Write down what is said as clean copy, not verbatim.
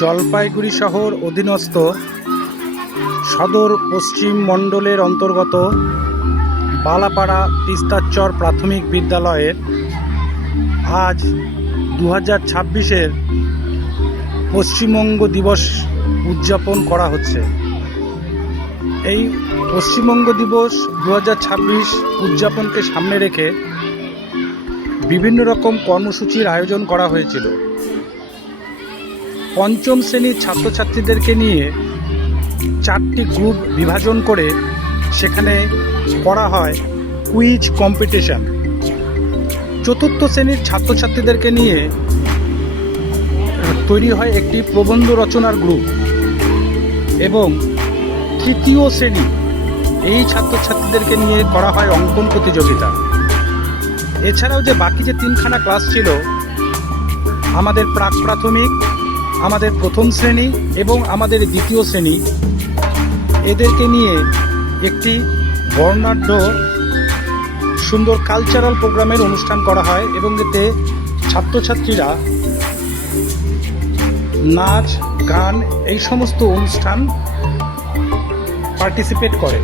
জলপাইগুড়ি শহর অধীনস্থ সদর পশ্চিম মণ্ডলের অন্তর্গত বালাপাড়া তিস্তারচর প্রাথমিক বিদ্যালয়ের আজ 2026-এর পশ্চিমবঙ্গ দিবস উদযাপন করা হচ্ছে। এই পশ্চিমবঙ্গ দিবস 2026 উদযাপনকে সামনে রেখে বিভিন্ন রকম কর্মসূচির আয়োজন করা হয়েছিল। পঞ্চম শ্রেণীর ছাত্রছাত্রীদেরকে নিয়ে 4টি গ্রুপ বিভাজন করে সেখানে করা হয় কুইজ কম্পিটিশন। চতুর্থ শ্রেণীর ছাত্রছাত্রীদেরকে নিয়ে তৈরি হয় একটি প্রবন্ধ রচনার গ্রুপ এবং তৃতীয় শ্রেণী এই ছাত্রছাত্রীদেরকে নিয়ে করা হয় অঙ্কন প্রতিযোগিতা। এছাড়াও যে বাকি যে 3খানা ক্লাস ছিল, আমাদের প্রাক প্রাথমিক, আমাদের প্রথম শ্রেণী এবং আমাদের দ্বিতীয় শ্রেণী, এদেরকে নিয়ে একটি বর্ণাঢ্য সুন্দর কালচারাল প্রোগ্রামের অনুষ্ঠান করা হয় এবং এতে ছাত্রছাত্রীরা নাচ গান এই সমস্ত অনুষ্ঠান পার্টিসিপেট করে।